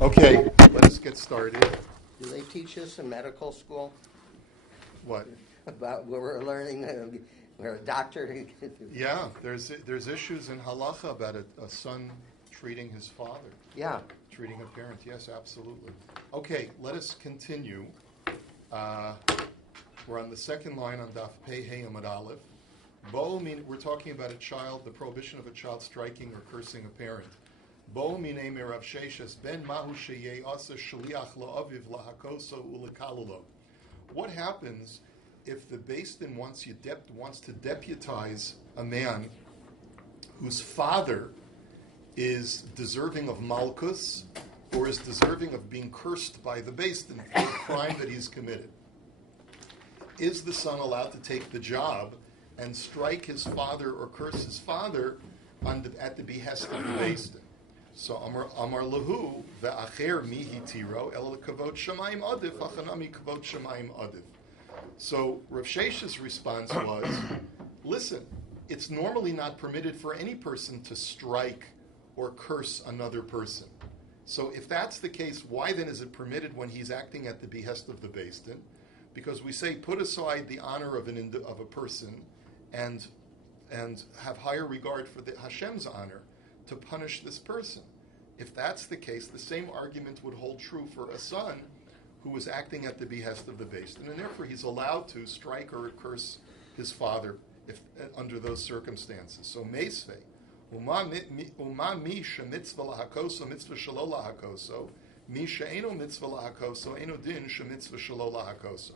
Okay, let us get started. Do they teach us in medical school What? about what we're learning? We're a doctor. Yeah, there's issues in halacha about a son treating his father. Yeah. Treating a parent. Yes, absolutely. Okay, let us continue. We're on the second line on Daf Pei Hey Amud Aleph. Bo mean we're talking about a child, the prohibition of a child striking or cursing a parent. Bo minei merav sheishes ben mahu sheyei asa shliach la'aviv lahakoso ulekalulo. What happens if the beit-din wants to deputize a man whose father is deserving of malchus or is deserving of being cursed by the beit-din for the crime that he's committed? Is the son allowed to take the job and strike his father or curse his father at the behest of the beit-din? So Amar Lahu ve'acher mihi tiro el kavod shamayim adiv hachanami kavod shamayim adiv. So Rav Shesha's response was, listen, it's normally not permitted for any person to strike or curse another person. So if that's the case, why then is it permitted when he's acting at the behest of the beit-din? Because we say put aside the honor of a person and have higher regard for the Hashem's honor to punish this person. If that's the case, the same argument would hold true for a son who was acting at the behest of the beit-din, and therefore he's allowed to strike or curse his father if under those circumstances. So meisvei, uma mi shemitzvah lahakoso mitzvah shelo lahakoso, mi she'eno mitzvah lahakoso eno din shemitzvah shelo lahakoso.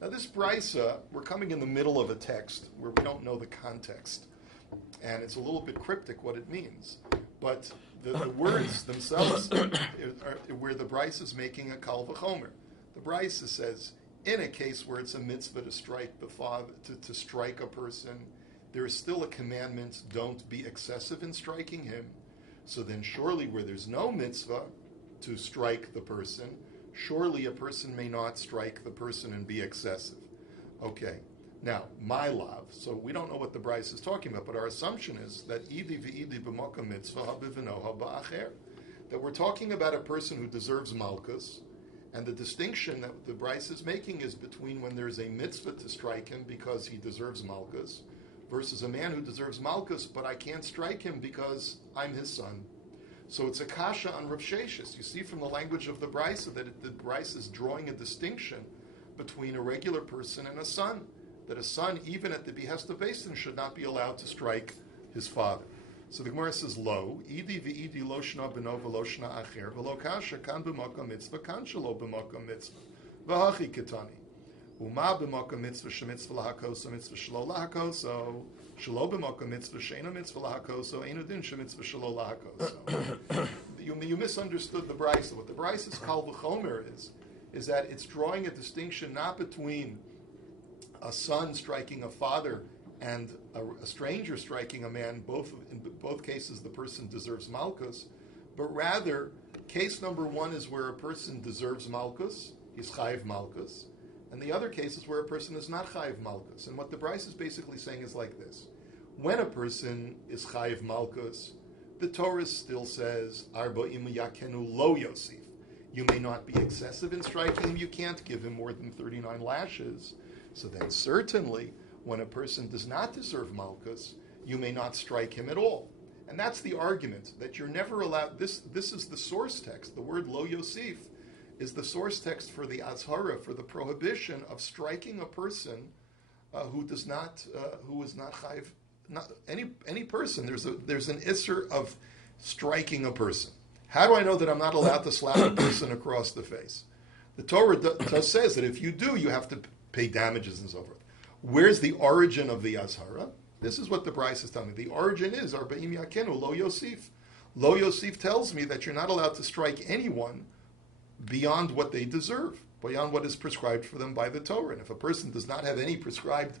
Now this brisa, we're coming in the middle of a text where we don't know the context, and it's a little bit cryptic what it means. But the words themselves are where the brisa is making a kal v'chomer. The brisa says, in a case where it's a mitzvah to strike the father, to strike a person, there is still a commandment, don't be excessive in striking him. So then surely where there's no mitzvah to strike the person, surely a person may not strike the person and be excessive. Okay, now, my love, so we don't know what the brisa is talking about, but our assumption is that b'makom mitzvah habivinoha ba'acher, that we're talking about a person who deserves malchus, and the distinction that the brisa is making is between when there's a mitzvah to strike him because he deserves malchus, versus a man who deserves malchus, but I can't strike him because I'm his son. So it's a kasha on Rav Sheshes. You see from the language of the brisa that the brisa is drawing a distinction between a regular person and a son. That a son, even at the behest of beit-din, should not be allowed to strike his father. So the Gemara says, "Lo, idi v'idi lo shna beno v'lo shna acher v'lo kasha kan b'makom mitzvah kan shelo b'makom mitzvah v'hachi ketani uma b'makom mitzvah shemitzvah lahakoso mitzvah shelo lahakoso shelo b'makom mitzvah she'ena mitzvah lahakoso einu din shemitzvah shelo lahakoso." You misunderstood the brisa. What the brisa's kal v'chomer is that it's drawing a distinction not between a son striking a father and a stranger striking a man. In both cases, the person deserves malchus, but rather, case number one is where a person deserves malchus, he's chayiv malchus, and the other case is where a person is not chayiv malchus. And what the brisa is basically saying is like this: when a person is chayiv malchus, the Torah still says arba'im yakenu lo yosif. You may not be excessive in striking him. You can't give him more than 39 lashes. So then certainly, when a person does not deserve malchus, you may not strike him at all. And that's the argument, that you're never allowed. This is the source text. The word lo yosif is the source text for the azhara, for the prohibition of striking a person who is not chayiv. Not any person. There's an isser of striking a person. How do I know that I'm not allowed to slap a person across the face? The Torah says that if you do, you have to pay damages and so forth. Where's the origin of the azhara? This is what the brisa is telling me. The origin is arba'im yakenu lo yosif. Lo yosif tells me that you're not allowed to strike anyone beyond what they deserve, beyond what is prescribed for them by the Torah. And if a person does not have any prescribed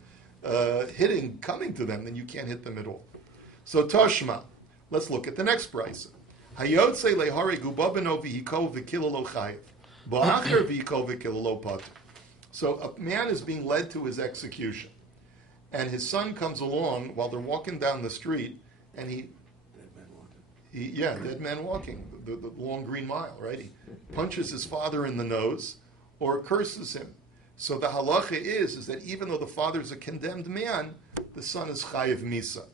hitting coming to them, then you can't hit them at all. So Toshma, let's look at the next brisa. Hayotze lehare gubabeno v'hiko v'kilolo chayiv ba'acher v'hiko v'kilolo patur. So a man is being led to his execution, and his son comes along while they're walking down the street, and Dead man walking, the long green mile, right? He punches his father in the nose or curses him. So the halacha is that even though the father is a condemned man, the son is chayiv misa.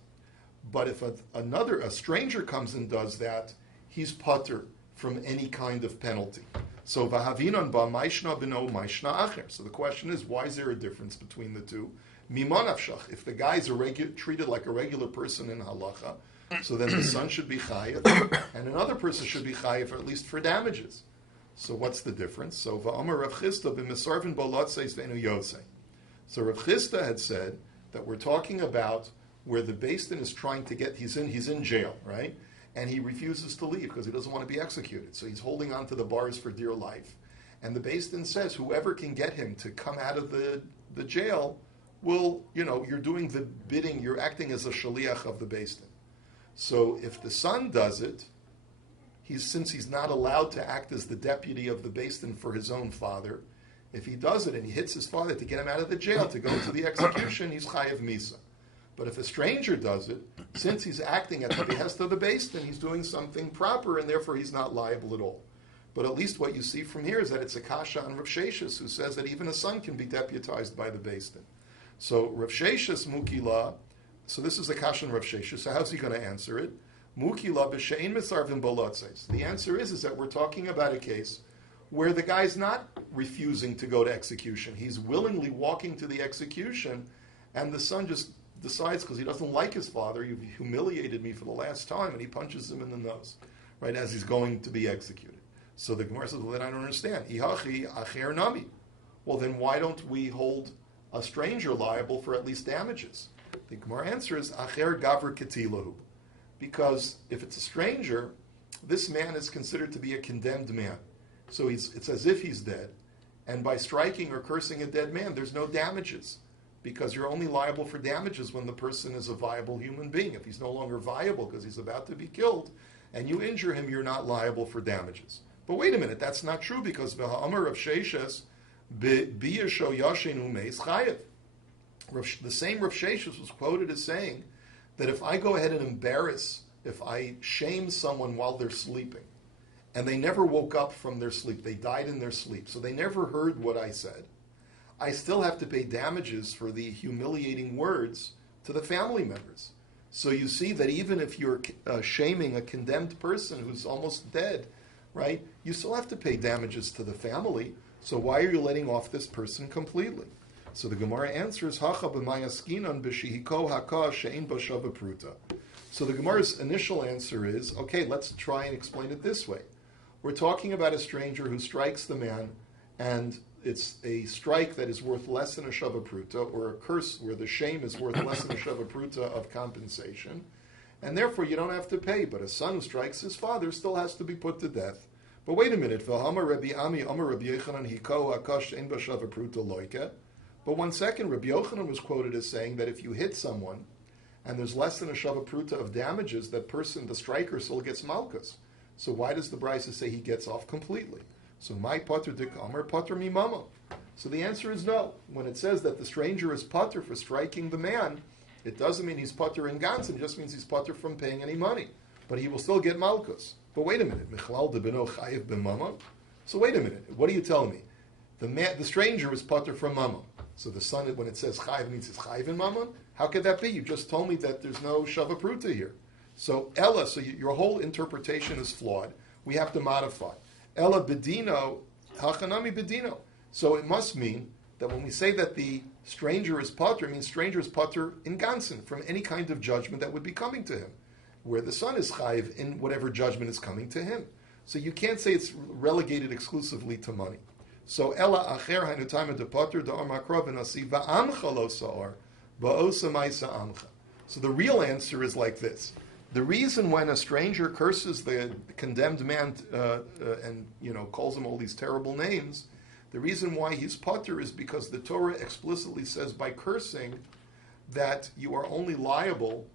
But if a stranger comes and does that, he's patur from any kind of penalty. So v'havinon ba maishna b'no maishna acher. So the question is, why is there a difference between the two? Mimon afshach. If the guy's treated like a regular person in halacha, so then the son should be chayiv, and another person should be chayiv at least for damages. So what's the difference? So va'amar Rav Chisda b'misarvin bolotzeis ve'enu yosei. So Rav Chisda had said that we're talking about where the beit-din is trying to get, he's in jail, right? And he refuses to leave because he doesn't want to be executed. So he's holding on to the bars for dear life. And the beit-din says, whoever can get him to come out of the jail will, you're doing the bidding, you're acting as a shaliach of the beit-din. So if the son does it, since he's not allowed to act as the deputy of the beit-din for his own father, if he does it and he hits his father to get him out of the jail to go to the execution, he's chayav misa. But if a stranger does it, since he's acting at the behest of the beit-din, he's doing something proper, and therefore he's not liable at all. But at least what you see from here is that it's a kasha on Rav Sheshis, who says that even a son can be deputized by the beit-din. So Rav Sheshis mukila, so this is a kasha on Rav Sheshis, so how's he going to answer it? Mukila b'she'ein misarvin bolotzes. The answer is that we're talking about a case where the guy's not refusing to go to execution. He's willingly walking to the execution, and the son just decides because he doesn't like his father, you've humiliated me for the last time, and he punches him in the nose, right, as he's going to be executed. So the Gemara says, well, then I don't understand. Ihachi acher nami. Well, then why don't we hold a stranger liable for at least damages? The Gemara answer is, acher gavr ketilahu. Because if it's a stranger, this man is considered to be a condemned man. So it's as if he's dead. And by striking or cursing a dead man, there's no damages. Because you're only liable for damages when the person is a viable human being. If he's no longer viable because he's about to be killed, and you injure him, you're not liable for damages. But wait a minute, that's not true, because V'ha'amar Rav Sheshis b'yasho yashin umeis chayev. The same Rav Sheshis was quoted as saying that if I go ahead and if I shame someone while they're sleeping, and they never woke up from their sleep, they died in their sleep, so they never heard what I said, I still have to pay damages for the humiliating words to the family members. So you see that even if you're shaming a condemned person who's almost dead, right, you still have to pay damages to the family. So why are you letting off this person completely? So the Gemara answers, Hacha b'mayaskinon b'shihiko haka she'en b'shava pruta. So the Gemara's initial answer is, okay, let's try and explain it this way. We're talking about a stranger who strikes the man, and it's a strike that is worth less than a shava pruta, or a curse where the shame is worth less than a shava pruta of compensation, and therefore you don't have to pay. But a son who strikes his father still has to be put to death. But wait a minute, Rabbi Ami Amar Rabbi Yochanan Hiko Akash Ein B'Shava Pruta Loike. But 1 second, Rabbi Yochanan was quoted as saying that if you hit someone and there's less than a shava pruta of damages, that person, the striker, still gets malchus. So why does the Brisa say he gets off completely? So my pater dik amar pater mi mama. So the answer is no. When it says that the stranger is pater for striking the man, it doesn't mean he's pater in ganzen. It just means he's pater from paying any money. But he will still get malchus. But wait a minute. Michlal de beno chayiv b'mama. So wait a minute. What are you telling me? The stranger is pater from mama. So the son, when it says chayiv, means it's chayiv in mama? How could that be? You just told me that there's no shava pruta here. So Ella, so your whole interpretation is flawed. We have to modify. Ella bedino, hachanami bedino. So it must mean that when we say that the stranger is pater, it means stranger is pater in ganzen, from any kind of judgment that would be coming to him, where the son is chayiv in whatever judgment is coming to him. So you can't say it's relegated exclusively to money. So Ella acher hainutayma de pater da armakra v'nasi va'amcha lo sa'ar va'osa ma'isa amcha. So the real answer is like this. The reason when a stranger curses the condemned man and calls him all these terrible names, the reason why he's pater is because the Torah explicitly says by cursing that you are only liable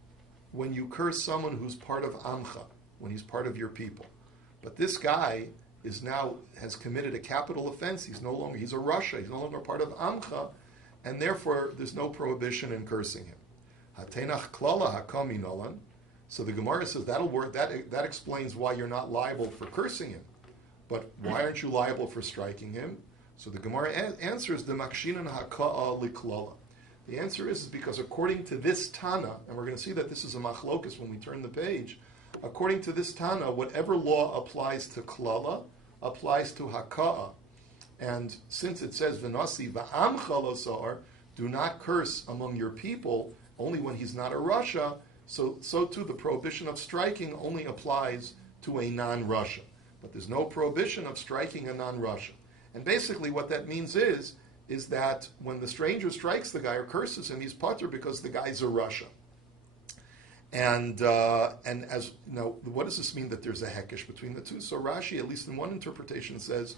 when you curse someone who's part of amcha, when he's part of your people. But this guy has committed a capital offense. He's a Rasha. He's no longer part of amcha, and therefore there's no prohibition in cursing him. Hatenach klala hakami nolan. So the Gemara says that'll work. That explains why you're not liable for cursing him. But why aren't you liable for striking him? So the Gemara answers the makshinan haka'a liklala. The answer is because according to this Tana, and we're going to see that this is a machlokus when we turn the page, according to this Tana, whatever law applies to klala applies to haka'a. And since it says v'nasi v'amcha lo sa'ar, do not curse among your people, only when he's not a rasha, so too the prohibition of striking only applies to a non-rasha. But there's no prohibition of striking a non-rasha. And basically what that means is that when the stranger strikes the guy or curses him, he's patur because the guy's a rasha. And as you know, what does this mean that there's a hekesh between the two? So Rashi, at least in one interpretation, says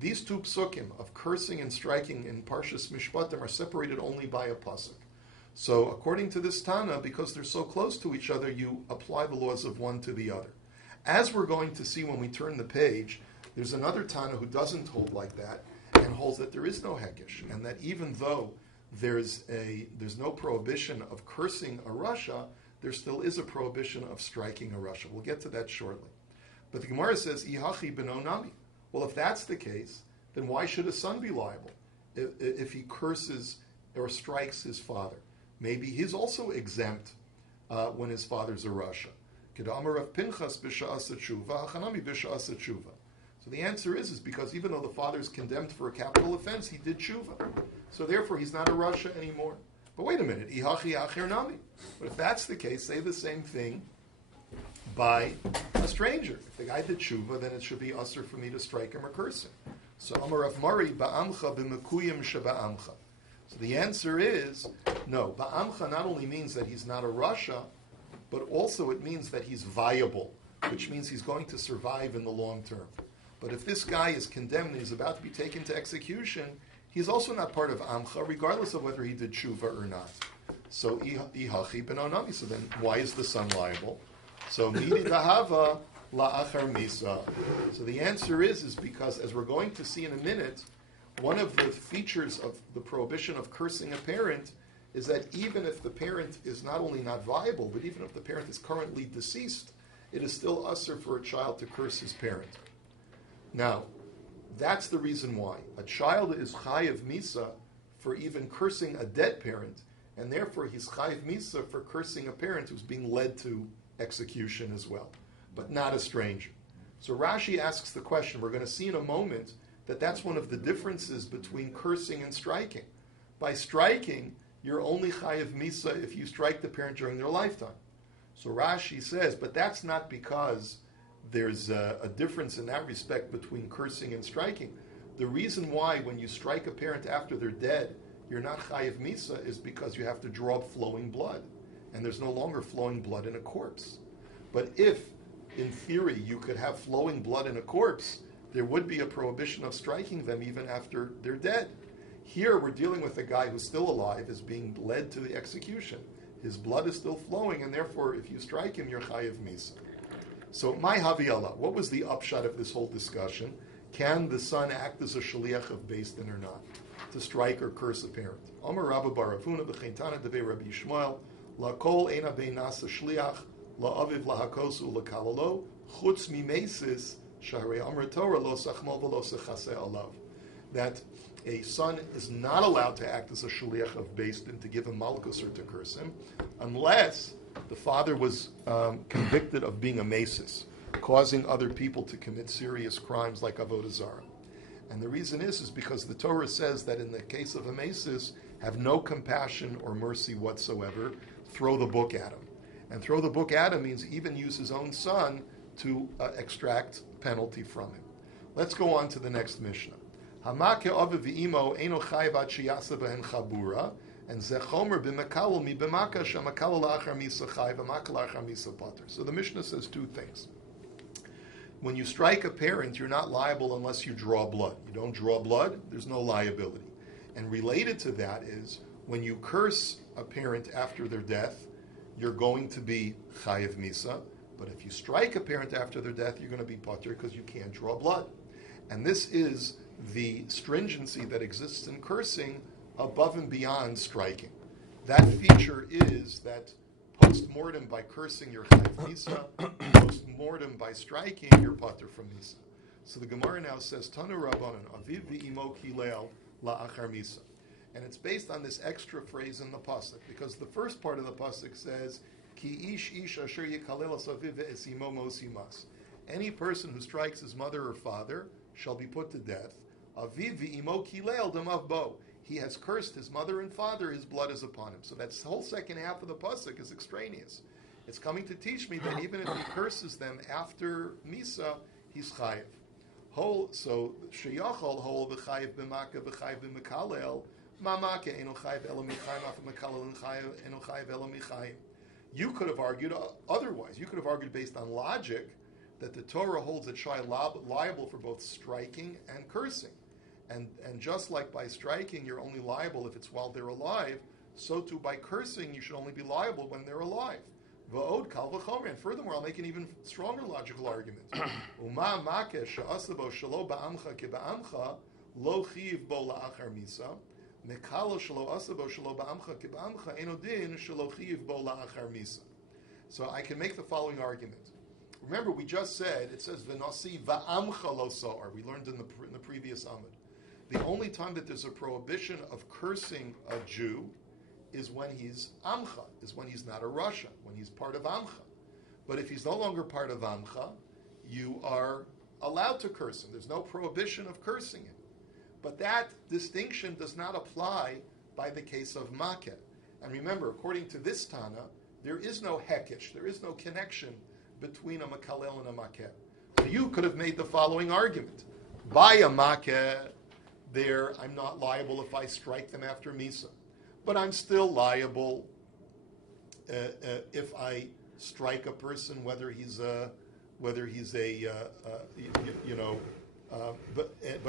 these two psukim of cursing and striking in Parshas Mishpatim are separated only by a pasuk. So according to this Tana, because they're so close to each other, you apply the laws of one to the other. As we're going to see when we turn the page, there's another Tana who doesn't hold like that and holds that there is no hekesh, and that even though there's no prohibition of cursing a rasha, there still is a prohibition of striking a rasha. We'll get to that shortly. But the Gemara says, Ihachi beno nami. Well, if that's the case, then why should a son be liable if he curses or strikes his father? Maybe he's also exempt when his father's a rasha. Kedamar of Pinchas b'sha'as tshuva, Hanami b'sha'as tshuva. So the answer is because even though the father is condemned for a capital offense, he did tshuva. So therefore, he's not a rasha anymore. But wait a minute, Ihachi acher nami. But if that's the case, say the same thing by a stranger. If the guy did tshuva, then it should be usher for me to strike him or curse him. So Amar of Mari ba'amcha b'mekuyim sheba'amcha. So the answer is no. Ba'amcha not only means that he's not a rasha, but also it means that he's viable, which means he's going to survive in the long term. But if this guy is condemned and he's about to be taken to execution, he's also not part of Amcha, regardless of whether he did tshuva or not. So, Ihachi ben Onami. So then, why is the son liable? So, Midi dahava la'achar misa. So the answer is because, as we're going to see in a minute, one of the features of the prohibition of cursing a parent is that even if the parent is not only not viable, but even if the parent is currently deceased, it is still usher for a child to curse his parent. Now, that's the reason why. A child is chayiv misa for even cursing a dead parent, and therefore he's chayiv misa for cursing a parent who's being led to execution as well, but not a stranger. So Rashi asks the question, we're going to see in a moment that that's one of the differences between cursing and striking. By striking, you're only chayiv misa if you strike the parent during their lifetime. So Rashi says, but that's not because there's a difference in that respect between cursing and striking. The reason why when you strike a parent after they're dead, you're not chayiv misa is because you have to draw up flowing blood. And there's no longer flowing blood in a corpse. But if, in theory, you could have flowing blood in a corpse, there would be a prohibition of striking them even after they're dead. Here we're dealing with a guy who's still alive, is being led to the execution. His blood is still flowing, and therefore if you strike him, you're chayiv misa. So, my Haviyallah, what was the upshot of this whole discussion? Can the son act as a shaliach of beit-din or not? To strike or curse a parent? Amar Rabbi Baravuna b'cheintana devei Rabbi Yishmael la'kol eina bein nasa shliach la'aviv lahakosu la'kalalo chutz mimesis shaharei amar Torah lo sachmal v'lo sechaseh alav. That a son is not allowed to act as a shaliach of beit-din to give him malchus or to curse him, unless the father was convicted of being a mesis, causing other people to commit serious crimes like avodah-zarah. And the reason is because the Torah says that in the case of a mesis, have no compassion or mercy whatsoever, throw the book at him. And throw the book at him means even use his own son to extract penalty from him. Let's go on to the next Mishnah. Hamake aviv v'imo eno chayav ad sheyasa b'hen chabura. And zechomer b'mekal mi b'maka shemakal la'achar misa chay v'makal la'achar misa pater. So the Mishnah says two things. When you strike a parent, you're not liable unless you draw blood. You don't draw blood, there's no liability. And related to that is, when you curse a parent after their death, you're going to be chayiv misa. But if you strike a parent after their death, you're going to be pater because you can't draw blood. And this is the stringency that exists in cursing above and beyond striking. That feature is that Post-mortem by cursing, you're chayiv misa. Post-mortem by striking, you're pater from misa. So the Gemara now says, Tanu Rabbanan, aviv v'imo kilel la'achar misa. And it's based on this extra phrase in the pasuk, because the first part of the pasuk says, Ki ish asher yikalel asaviv ve'esimo mosimas. Any person who strikes his mother or father shall be put to death. Aviv v'imo kilel damav bo. He has cursed his mother and father, his blood is upon him. So that whole second half of the pasuk is extraneous. It's coming to teach me that even if he curses them after Misa, he's chayiv. So sheyachol hol v'chayiv b'maka v'chayiv b'mekalel mamaka eno chayiv elo michayim af mekalel eno chayiv elo michayim. You could have argued otherwise. You could have argued based on logic that the Torah holds a child liable for both striking and cursing. And just like by striking, you're only liable if it's while they're alive, so too by cursing, you should only be liable when they're alive. V'od kal v'chomer. And furthermore, I'll make an even stronger logical argument. Uma makeh she'asabo shelo ba'amcha keba'amcha lo chiv bo la'achar misa. Mekalo shelo asabo shelo ba'amcha keba'amcha eno din shelo chiv bo la'achar misa. So I can make the following argument. Remember, we just said, it says v'nasi va'amcha lo so'ar. We learned in the previous Amud. The only time that there's a prohibition of cursing a Jew is when he's Amcha, is when he's not a Rasha, when he's part of Amcha. But if he's no longer part of Amcha, you are allowed to curse him. There's no prohibition of cursing him. But that distinction does not apply by the case of Makeh. And remember, according to this Tana, there is no hekesh, there is no connection between a Makalel and a Makeh. So you could have made the following argument. By a Makeh, there, I'm not liable if I strike them after Misa. But I'm still liable if I strike a person, whether he's a but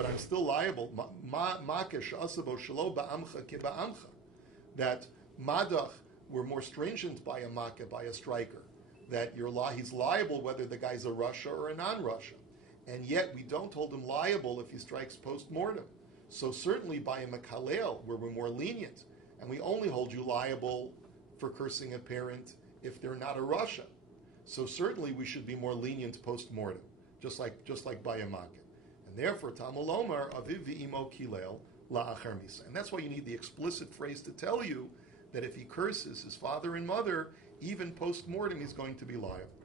I'm still liable. That madach, we're more stringent by a makeh, by a striker. That he's liable whether the guy's a Rasha or a non-Rasha. And yet we don't hold him liable if he strikes post-mortem. So certainly by a mekalel, where we're more lenient, and we only hold you liable for cursing a parent if they're not a Rasha. So certainly we should be more lenient post-mortem, just like by a makeh. And therefore, Talmud Lomar, aviv v'imo kilel la'achar misa. And that's why you need the explicit phrase to tell you that if he curses his father and mother, even post-mortem he's going to be liable.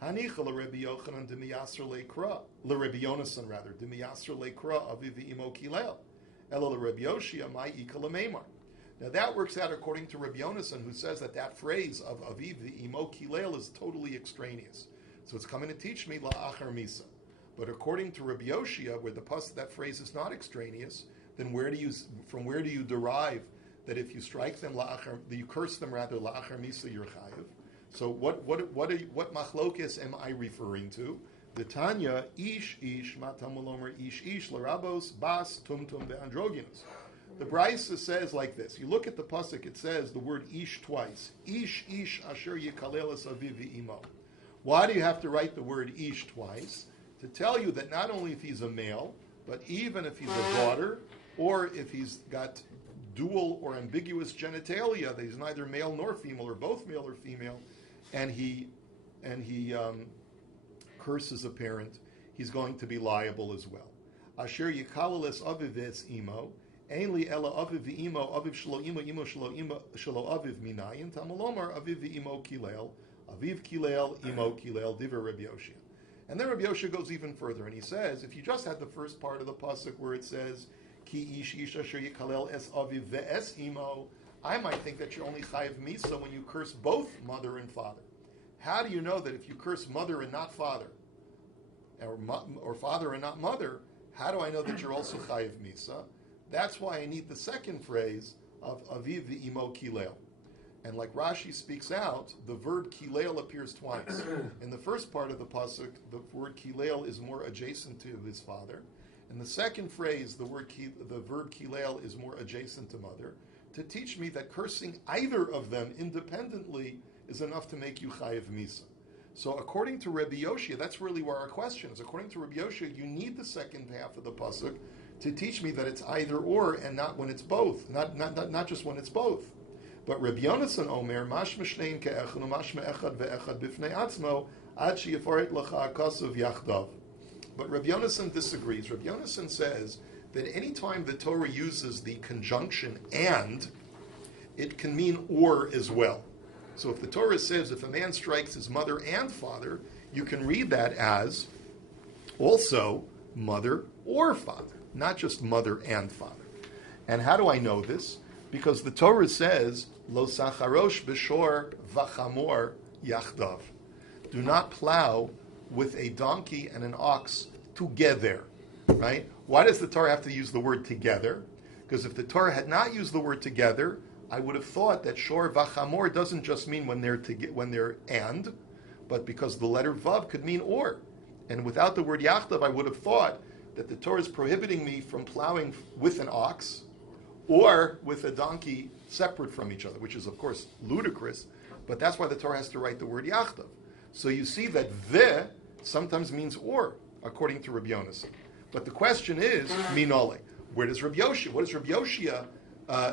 Hanicha l'Rebbi Yochanan d'miyasser leikra, l'Rebbi Yonasan rather, d'miyasser leikra aviv v'imo kilel. Elo l'Rebbi Yoshia mai ika l'meimar. Now that works out according to Rabbi Yonasan, who says that phrase of aviv v'imo kilel is totally extraneous. So it's coming to teach me la'achar misa. But according to Rabbi Yoshia, where that phrase is not extraneous, then from where do you derive that if you strike them la'achar, you curse them rather la'achar misa, you're chayiv? So what machlokes am I referring to? The Tanya ish matamolomer ish larabos bas tumtum ve'androgynous. The Brisa says like this. You look at the pasuk; it says the word ish twice. Ish asher yikalelas aviv v'imo. Why do you have to write the word ish twice? To tell you that not only if he's a male, but even if he's a daughter, or if he's got dual or ambiguous genitalia, that he's neither male nor female, or both male or female, and he curses a parent, he's going to be liable as well. Asher yikalelas aviv imo. Ainli ela aviv v'imo aviv shelo imo shelo aviv minayin tamolomar aviv v'imo kilel aviv kilel imo kilel diver Rabbi Yoshia. And then Rabbi Yoshia goes even further, and he says, if you just had the first part of the pasuk where it says ki ish asher yikalel es aviv ve'es imo, I might think that you're only chayiv misa when you curse both mother and father. How do you know that if you curse mother and not father, or father and not mother, how do I know that you're also chayiv misa? That's why I need the second phrase of aviv v'imo kilel. And like Rashi speaks out, the verb kilel appears twice. In the first part of the pasuk, the word kilel is more adjacent to his father. In the second phrase, the verb kilel is more adjacent to mother, to teach me that cursing either of them independently is enough to make you chayiv misa. So according to Rabbi Yoshia, that's really where our question is. According to Rabbi Yoshia, you need the second half of the pasuk to teach me that it's either or and not when it's both, not just when it's both. But Rabbi Yonasan Omer, mashma shneim ke'echad, mashma echad ve'echad b'fnei atzmo, ad she'yafaret lacha akasav yachdav. But Rabbi Yonasan disagrees. Rabbi Yonasan says that any time the Torah uses the conjunction and, it can mean or as well. So if the Torah says if a man strikes his mother and father, you can read that as also mother or father, not just mother and father. And how do I know this? Because the Torah says, Lo sacharosh b'shor v'chamor yachdav. Do not plow with a donkey and an ox together, right? Why does the Torah have to use the word together? Because if the Torah had not used the word together, I would have thought that shor v'chamor doesn't just mean when they're and, but because the letter vav could mean or. And without the word yachdav, I would have thought that the Torah is prohibiting me from plowing with an ox or with a donkey separate from each other, which is, of course, ludicrous, but that's why the Torah has to write the word yachdav. So you see that ve sometimes means or, according to Rabbi Yonasan. But the question is, minole. Where does Rabbi Yoshia? What is Rabbi Yoshia,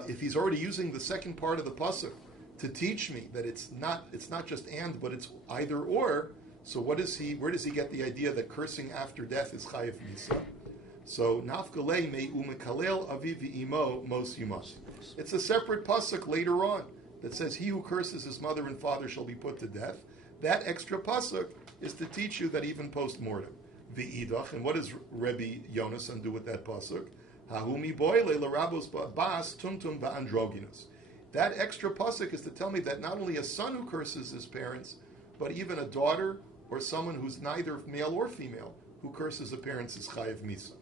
if he's already using the second part of the pasuk to teach me that it's not just and, but it's either or? So where does he get the idea that cursing after death is chayiv misa? So nafkalei me umekalel aviv v'imo mos yumas. It's a separate pasuk later on that says, "He who curses his mother and father shall be put to death." That extra pasuk is to teach you that even post mortem. V'idach, and what does Rabbi Yonasan do with that pasuk? Hahumi boile l'rabos bas tumtum ba'androginus. That extra pasuk is to tell me that not only a son who curses his parents, but even a daughter or someone who's neither male or female who curses a parent is chayiv misa.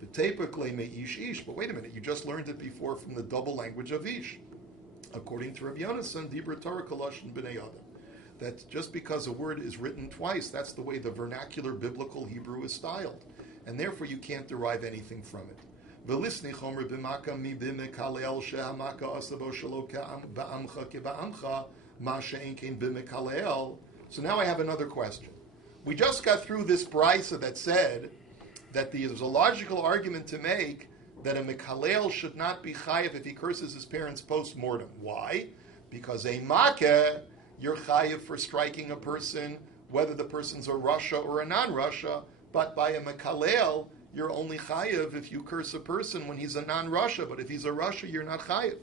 The tepa me ish ish. But wait a minute, you just learned it before from the double language of ish. According to Rabbi Yonasan, dibra Torah kolosh b'nei adam. That just because a word is written twice, that's the way the vernacular biblical Hebrew is styled, and therefore you can't derive anything from it. V'lisnei chomer b'maka mi b'mekalel she'hamaka asabo shelo ba'amcha keba'amcha ma she'en kein b'mekalel. So now I have another question. We just got through this brisa that said that there's a logical argument to make that a mekalel should not be chayiv if he curses his parents post-mortem. Why? Because a makeh, you're chayiv for striking a person, whether the person's a Rasha or a non-Rasha, but by a mekalel, you're only chayiv if you curse a person when he's a non-Rasha, but if he's a Rasha, you're not chayiv.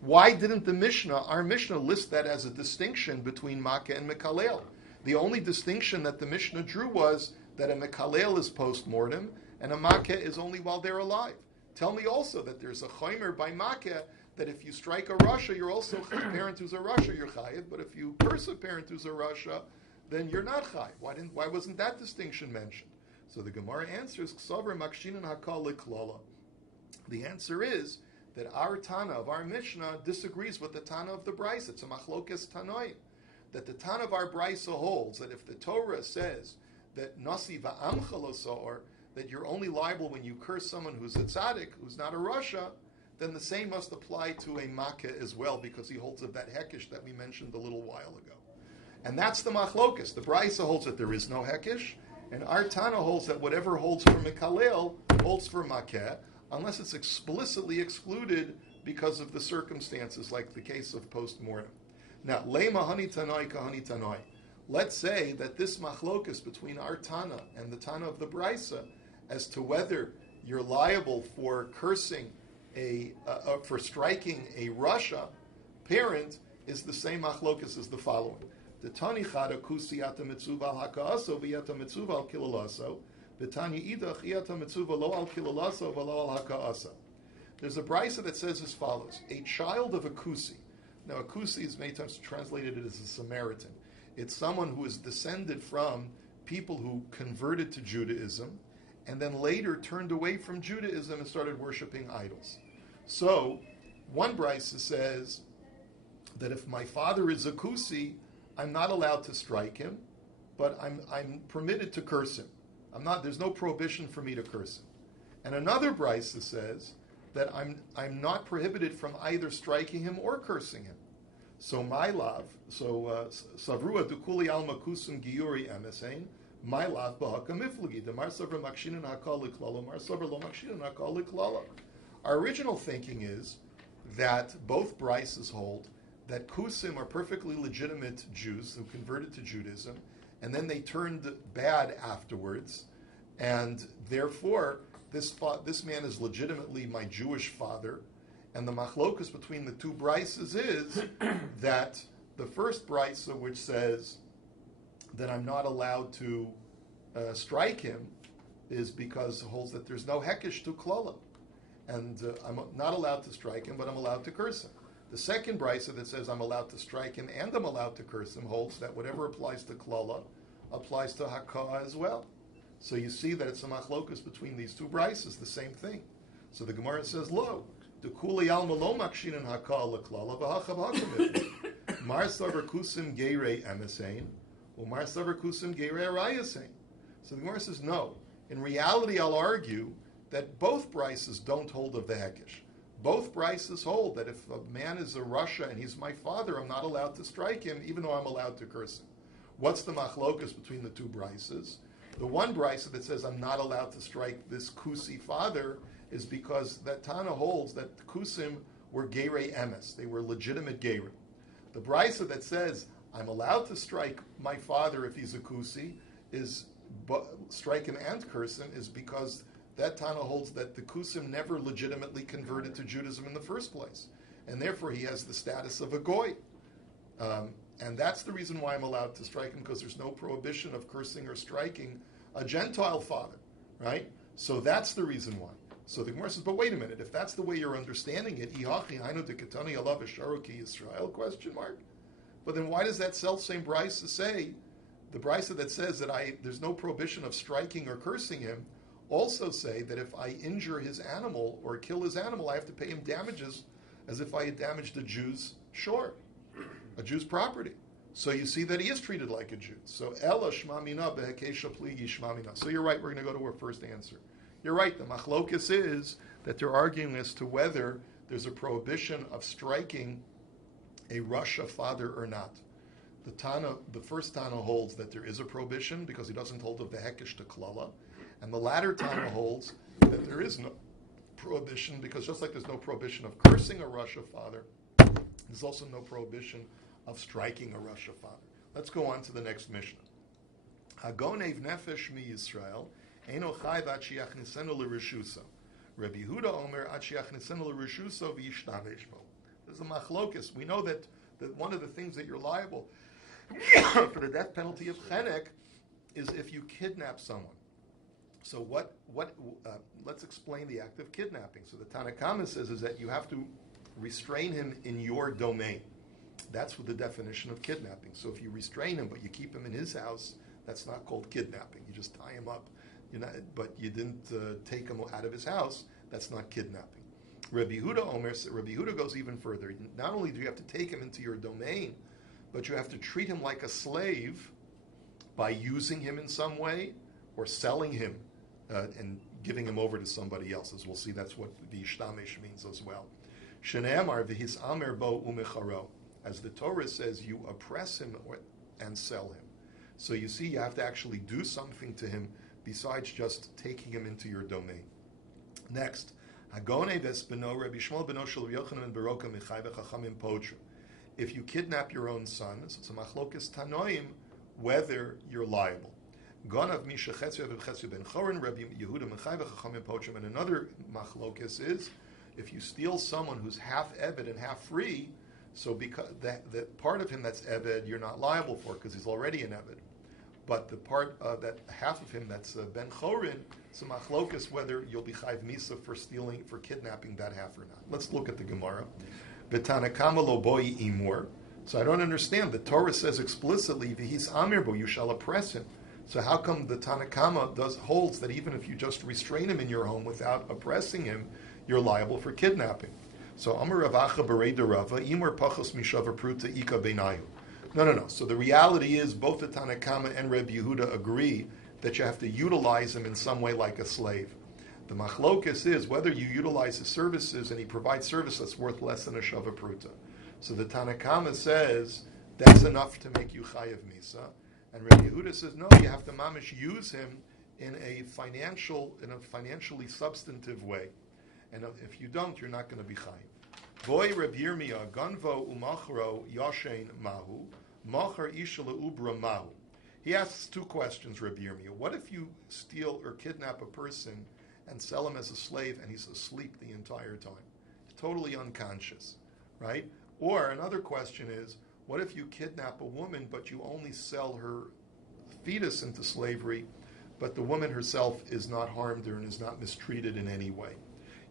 Why didn't our Mishnah list that as a distinction between makeh and mekalel? The only distinction that the Mishnah drew was that a mekalel is post-mortem and a makeh is only while they're alive. Tell me also that there's a chaymer by makeh that if you strike a Rasha, you're also a parent who's a Rasha, you're chayiv, but if you curse a parent who's a Rasha, then you're not chayiv. Why wasn't that distinction mentioned? So the Gemara answers, Ksaver makshinan hakal liklala. The answer is that our Tana of our Mishnah disagrees with the Tana of the Brisa. It's a machlokes tanoim. That the Tana of our Brisa holds that if the Torah says that nasi va'amcha lo so'or, that you're only liable when you curse someone who's a tzaddik, who's not a Rasha, then the same must apply to a makeh as well, because he holds of that hekish that we mentioned a little while ago. And that's the machlokas. The Brisa holds that there is no hekish, and our Tana holds that whatever holds for mekalel holds for makeh, unless it's explicitly excluded because of the circumstances, like the case of post-mortem. Now, lema hani tanoi kahani tanoi. Let's say that this machlokas between our Tana and the Tana of the Brisa as to whether you're liable for cursing for striking a Rasha parent is the same machlokas as the following. The Tani chada kusi yata mitzuva al hakaaso v'yata mitzuva al kilalaso. The Tani idach yata mitzuva lo al kilalaso v'lo al hakaaso. There's a brisa that says as follows: a child of a kusi. Now, a kusi is many times translated as a Samaritan. It's someone who is descended from people who converted to Judaism and then later turned away from Judaism and started worshiping idols. So, one brisa says that if my father is a kusi, I'm not allowed to strike him, but I'm permitted to curse him. There's no prohibition for me to curse him. And another brisa says that I'm not prohibited from either striking him or cursing him. So my love, savrua dukuli alma kusum giuri emesein, my love bahaka miflugi, the mar savra makshinan hakal liklala, mar savra lo makshinan hakal liklala. Our original thinking is that both brises hold that Kusim are perfectly legitimate Jews who converted to Judaism, and then they turned bad afterwards, and therefore this man is legitimately my Jewish father. And the machlokus between the two brises is that the first brisa, which says that I'm not allowed to strike him, is because it holds that there's no hekesh to klala, and I'm not allowed to strike him, but I'm allowed to curse him. The second brisa that says I'm allowed to strike him and I'm allowed to curse him holds that whatever applies to klala applies to hakah as well. So you see that it's a machlokus between these two brises, the same thing. So the Gemara says, lo, the kuli alma lo makshin and hakah leklala v'hachav hakamif. Mar savar kusim geirei emesein, or mar savar kusim geirei arayasein. So the Gemara says, no. In reality, I'll argue that both brises don't hold of the hekesh. Both brises hold that if a man is a Russia and he's my father, I'm not allowed to strike him, even though I'm allowed to curse him. What's the machlokus between the two brises? The one brisa that says I'm not allowed to strike this kusi father is because that Tana holds that the kusim were geirei emes. They were legitimate geirei. The brisa that says I'm allowed to strike my father if he's a kusi is strike him and curse him is because that Tana holds that the Kusim never legitimately converted to Judaism in the first place. And therefore he has the status of a goy. And that's the reason why I'm allowed to strike him, because there's no prohibition of cursing or striking a Gentile father, right? So that's the reason why. So the Gemara says, but wait a minute, if that's the way you're understanding it, question mark. But then why does that self-same brisa say, the brisa that says that there's no prohibition of striking or cursing him, also say that if I injure his animal or kill his animal, I have to pay him damages as if I had damaged a Jew's shore, a Jew's property. So you see that he is treated like a Jew. So Ella shmamina behekesha pligi shmamina. So you're right, we're going to go to our first answer. You're right, the machlokus is that they're arguing as to whether there's a prohibition of striking a Russia father or not. The first Tana holds that there is a prohibition because he doesn't hold of the hekesh to klala. And the latter Tana holds that there is no prohibition because just like there's no prohibition of cursing a Russia father, there's also no prohibition of striking a Russia father. Let's go on to the next Mishnah. Hagonev nefesh mi Yisrael eino chayv ad shiachnisenu l'rishusa. Rabbi Yehuda omer ad shiachnisenu l'rishusa v'yishtamesh bo. There's a machlokus. We know that one of the things that you're liable for the death penalty of chenek is if you kidnap someone. So let's explain the act of kidnapping. So the Tanakama says is that you have to restrain him in your domain. That's what the definition of kidnapping. So if you restrain him but you keep him in his house, that's not called kidnapping. You just tie him up, but you didn't take him out of his house. That's not kidnapping. Rabbi Yehuda goes even further. Not only do you have to take him into your domain, but you have to treat him like a slave by using him in some way or selling him and giving him over to somebody else. As we'll see, that's what the ishtamesh means as well. Shene'amar v'his amer bo umecharo. As the Torah says, you oppress him and sell him. So you see, you have to actually do something to him besides just taking him into your domain. Next, Hagone v'espeno Rabbi Shmuel beno shel Yochanan beroka michai v'chachamim potra. If you kidnap your own son, so it's a machlokas tanoim whether you're liable. Gonav misha chetzio v'chetzio ben chorin Rabbi Yehuda michai v'chachamim potra. And another machlokas is if you steal someone who's half eved and half free, so because that part of him that's eved you're not liable for because he's already an eved. But the part that half of him that's ben chorin, so machlokas whether you'll be chayv misa for kidnapping that half or not. Let's look at the Gemara. V'tanakama lo boi imur. So I don't understand. The Torah says explicitly, v'his amirbo, you shall oppress him. So how come the Tanakama holds that even if you just restrain him in your home without oppressing him, you're liable for kidnapping? So Amar Ravacha Berei Derava Imur Pachos Mishava Pruta Ika Beinayu. No. So the reality is both the Tanakama and Rabbi Yehuda agree that you have to utilize him in some way like a slave. The machlokas is whether you utilize his services and he provides service that's worth less than a shava pruta. So the Tanakama says that's enough to make you chayav misa, and Rabbi Yehuda says no, you have to mamish use him in a financially substantive way, and if you don't, you're not going to be chayav. Voy Reb Yirmiyah, Ganvo Umachro Yashen Mahu, Machar Isha Leubra Mahu. He asks two questions, Reb Yirmiyah. What if you steal or kidnap a person and sell him as a slave and he's asleep the entire time? Totally unconscious, right? Or another question is, what if you kidnap a woman but you only sell her fetus into slavery, but the woman herself is not harmed or and is not mistreated in any way?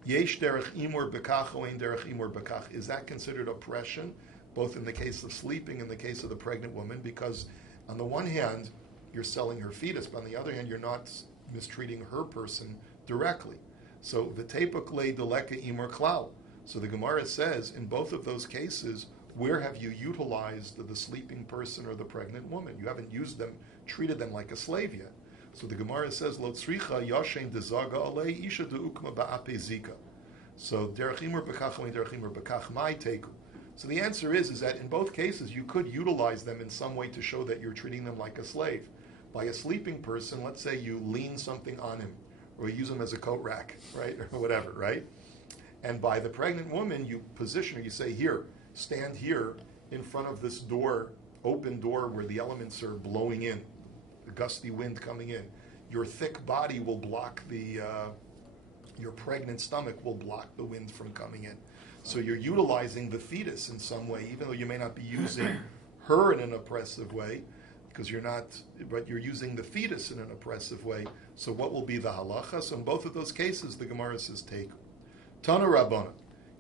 Yesh derech imur bekach o ein derech imur bekach. Is that considered oppression, both in the case of sleeping and the case of the pregnant woman? Because on the one hand, you're selling her fetus, but on the other hand, you're not mistreating her person directly. So v'tepuk le deleka imur klal. So the Gemara says, in both of those cases, where have you utilized the sleeping person or the pregnant woman? You haven't used them, treated them like a slave yet. So the Gemara says, Lo tzricha yashen dezaga alei isha deukma ba'ape zika. So derech imur bekach o ein derech imur bekach mai teku. So the answer is that in both cases you could utilize them in some way to show that you're treating them like a slave. By a sleeping person, let's say you lean something on him, or you use him as a coat rack, right, or whatever, right? And by the pregnant woman, you position her, you say, here, stand here in front of this door, open door where the elements are blowing in, the gusty wind coming in. Your thick body will block your pregnant stomach will block the wind from coming in. So you're utilizing the fetus in some way, even though you may not be using her in an oppressive way, because you're not, but you're using the fetus in an oppressive way. So what will be the halacha? So in both of those cases, the Gemara says, take. Tana Rabbana,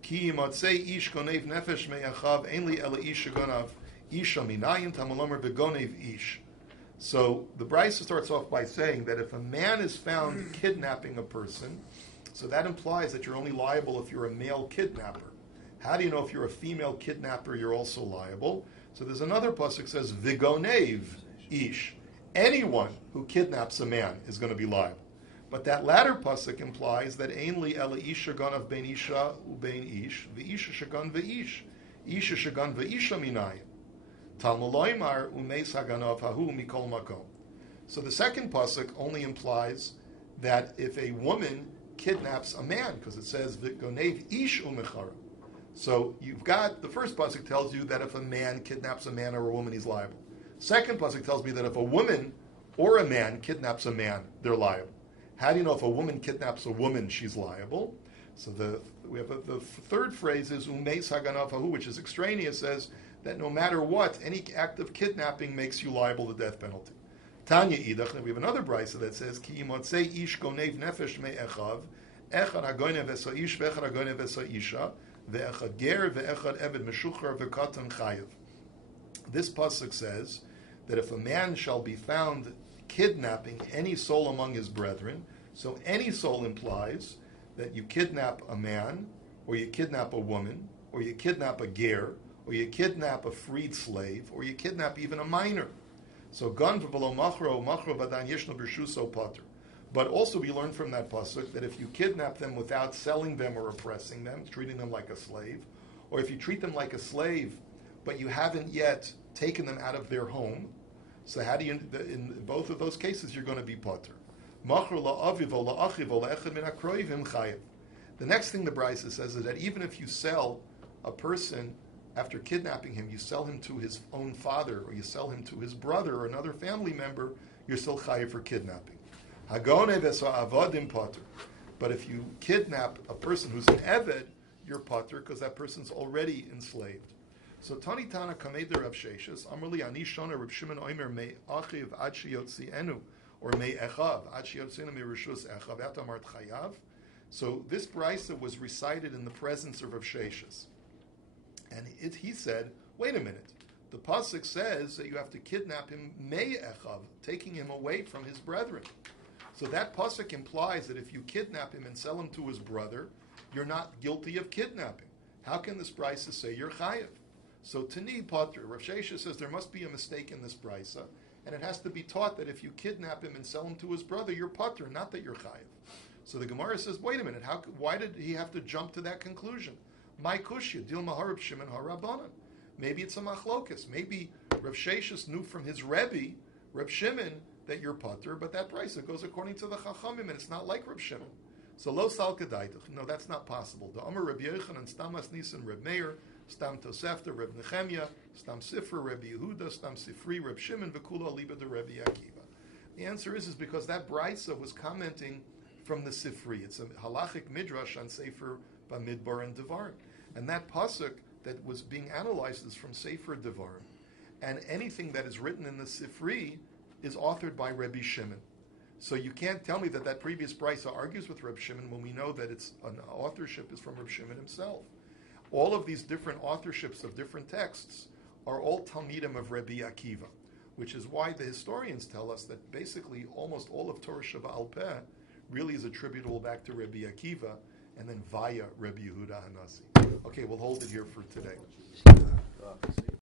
ki yimatzei ish gonev nefesh me'achav, ein li ela ish gonav isha minayin tamalomer begonev ish. So the Brisa starts off by saying that if a man is found kidnapping a person, so that implies that you're only liable if you're a male kidnapper. How do you know if you're a female kidnapper, you're also liable? So there's another pasuk that says, Vigonev ish. Anyone who kidnaps a man is going to be liable. But that latter pasuk implies that ainli ela isha ganav ben isha ubein ish, ve'isha shagan ve'ish, isha shagan ve'isha minayin. Talmud loymar umeis haganav hahu mikol makom. So the second pasuk only implies that if a woman kidnaps a man, because it says Vigonev ish umechara. So you've got, the first pasuk tells you that if a man kidnaps a man or a woman, he's liable. Second pasuk tells me that if a woman or a man kidnaps a man, they're liable. How do you know if a woman kidnaps a woman, she's liable? So the third phrase is umeis haganav hahu, which is extraneous, says that no matter what, any act of kidnapping makes you liable to death penalty. Tanya idach, and we have another brisa that says ki yimotzei ish gonev nefesh me'echav, echad hagonev esa ish ve'echad hagonev esa isha, ve'echad ger ve'echad eved meshuchar ve'katan chayev. This pasuk says that if a man shall be found kidnapping any soul among his brethren, so any soul implies that you kidnap a man, or you kidnap a woman, or you kidnap a ger, or you kidnap a freed slave, or you kidnap even a minor. So gun below machro vadan yeshno b'shuso pater. But also we learn from that pasuk that if you kidnap them without selling them or oppressing them, treating them like a slave, or if you treat them like a slave, but you haven't yet taken them out of their home, so how do you, in both of those cases, you're going to be pater. The next thing the Brisa says is that even if you sell a person after kidnapping him, you sell him to his own father, or you sell him to his brother or another family member, you're still chayiv for kidnapping. But if you kidnap a person who's an eved, you're pater because that person's already enslaved. So Tani Tana Kameder Rav Sheshes, Amrli Ani Shona Rav Shimon Oimer Me Achiv Ad Sheyotzienu, or Me Echav Ad Sheyotzienu Me Rishus Echav Atamart Chayav. So this brisa was recited in the presence of Rav Sheshes, and he said, "Wait a minute. The pasuk says that you have to kidnap him Me Echav, taking him away from his brethren. So that pasuk implies that if you kidnap him and sell him to his brother, you're not guilty of kidnapping. How can this brisa say you're chayav?" So Tani Pater, Rav Shesha says there must be a mistake in this brisa, and it has to be taught that if you kidnap him and sell him to his brother, you're Pater, not that you're chayiv. So the Gemara says, wait a minute, why did he have to jump to that conclusion? My kushya, dil maharab Shimon harabanan. Maybe it's a machlokas. Maybe Rav Shesha knew from his Rebbe, Rav Shimon, that you're Pater, but that brisa goes according to the Chachamim, and it's not like Rav Shimon. So lo salka daitach. No, that's not possible. The Amar Rabbi Yochanan stam asnisan Reb Meir, stam Tosefta Reb Nechemia, stam Sifra Reb Yehuda, stam Sifri Reb Shimon, v'kula liba de Reb Akiva. The answer is because that brisa was commenting from the Sifri. It's a halachic midrash on Sefer Bamidbar and Devarim. And that pasuk that was being analyzed is from Sefer Devarim. And anything that is written in the Sifri is authored by Rebbe Shimon. So you can't tell me that that previous brisa argues with Reb Shimon when we know that it's an authorship is from Reb Shimon himself. All of these different authorships of different texts are all Talmidim of Rebbe Akiva, which is why the historians tell us that basically almost all of Torah Sheba'al Peh really is attributable back to Rebbe Akiva and then via Rebbe Yehuda Hanasi. Okay, we'll hold it here for today.